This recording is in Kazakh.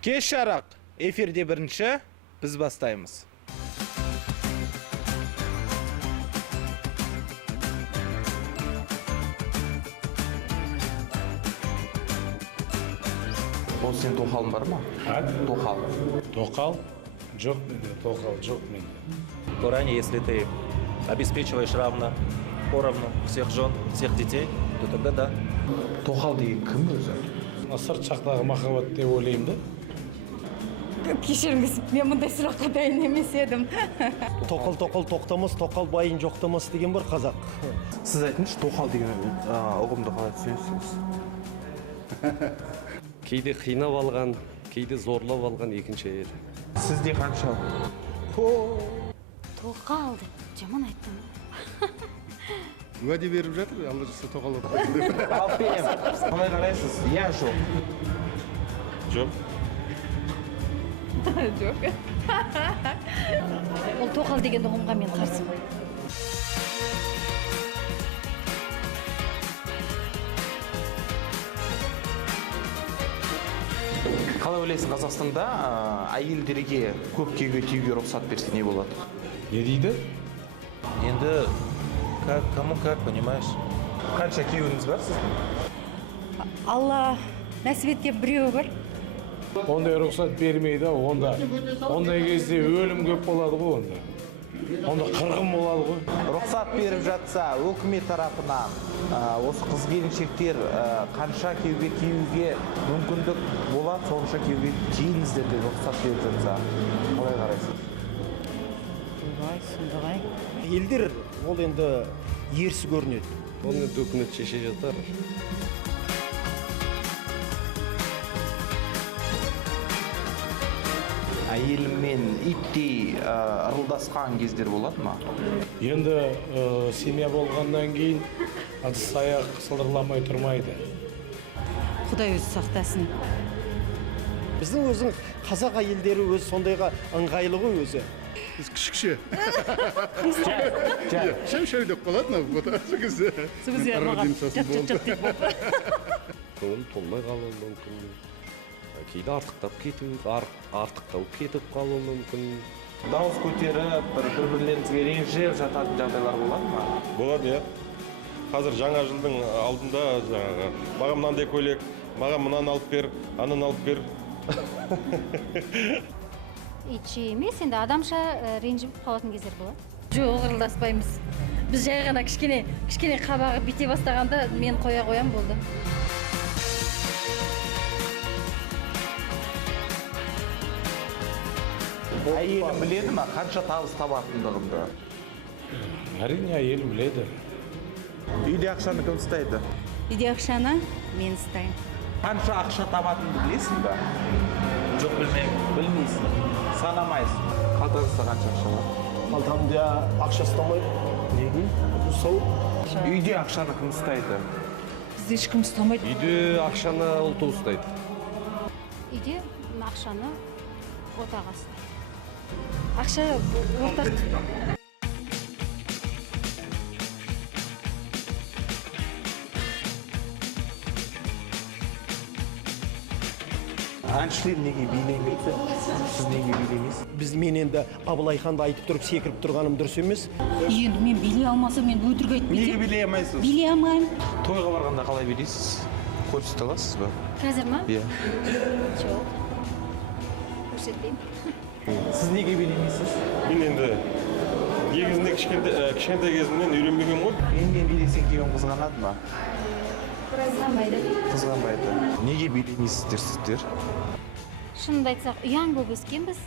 Кеш жарық эфирде бірінші, біз бастаймыз. Ол сен тоқалың бар ма? Тоқал. Тоқал? Жоқ менде, тоқал жоқ менде. В Коране, если ты обеспечиваешь поровну всех жен, всех детей, то тогда да. Тоқал деген кім өзі? Сырт жақтағы махаббат деп ойлаймын да. Кешіріңіз, мен мұндай сұраққа дайын емес едім. Тоқал тоқтамас, тоқал байын жоқтамас деген бар қазақ. Сіз айтыңызшы, тоқал деген ұғымды қалай түсінесіз? Кейде қинап алған, кейде зорлап алған екінші әйел. Сізде қанша? Тоқалды, жаман айттым. Уәде беріп жатыр, алла жазса тоқал Алып берем. Қалай қарайсыз? Иә, жоқ. Жоқ. Жоқ. Ол тоқал деген ұғымға мен қарсымын. Қалай ойлайсың, Қазақстанда әйелдерге көп тиюге рұқсат берсе не болады? Не дейді? Енді, кому как, понимаешь? Қанша күйеуіңіз бар сіздің? Алла нәсіп еткен біреуі бар. Ондай рұқсат бермейді, ондай кезде өлім көп болады ғой онда. Онда қырғын болады ғой. Рұқсат беріп жатса, өкімет тарапынан осы қыз келіншектер қанша күйеуге мүмкіндік болады, сонша күйеуге тиіңіздер деп рұқсат беріп жатса, қалай қарайсыз? Сондай. Елдер ол енді ерсі көрінеді. Оны енді үкімет шеше жатар. Әйелімен иттей ырылдасқан кездер болады ма? Енді семья болғаннан кейін ыдыс аяқ сылдырламай тұрмайды. Құдай өзі сақтасын. Біздің өзің қазақ әйелдері өзі сондайға ыңғайлы ғой өзі. Біз кішікше. Шәу деп қалады мынау фотосы кісі. Көңіл толмай қалуы мүмкін. Кейде артықтап кетіп қалуы мүмкін. Дауыс көтеріп, бір-бірлеріңізге ренжіп жататын жағдайлар болады ма? Болады, иә. Қазір жаңа жылдың алдында жаңағы маған мынандай көйлек, маған мынаны алып бер, ананы алып бер. Итші емес, енді адамша ренжіп қалатын кездер болады. Жоқ, ырылдаспаймыз. Біз жай ғана кішкене қабағы бите бастағанда мен қоям болды. Әйелім біледі ма, қанша табыс табатындығымды? Әрине әйел біледі. Үйде ақшаны кім ұстайды? Үйде ақшаны мен ұстаймын. Қанша ақша табатынды білесің бе? Жоқ, білмеймін. Білмейсің, санамайсың. Қалтаңызда қанша ақша бар? Қалтамда ақша ұстамайды. Неге? Сол. Үйде ақшаны кім ұстайды? Бізде ешкім ұстамайды. Үйде ақшаны ұлты ұстайды. Үйде ақшаны отаға ұстайды. Ақша ортақ. Әншілер неге билемейді? Сіз неге билемейсіз? Мен енді Абылайханды айтып тұрып секіріп тұрғаным дұрыс емес. Енді мен билей алмасам, мен өтірік айтып Неге кетсем. билей алмайсыз? Билей алмаймын. Тойға барғанда қалай билейсіз? Көрсете аласыз ба? Қазір ма? Иә. Жоқ. Көрсетпеймін. Сіз неге билемейсіз? Мен енді негізінде кішкентай кезімнен үйренбеген ғой. Мен билесең күйеуім қызғанады ма? Қызғанбайды. Қызғанбайды. Неге билемейсіздер сіздер? Шынымды айтсақ, ұяң болып өскенбіз.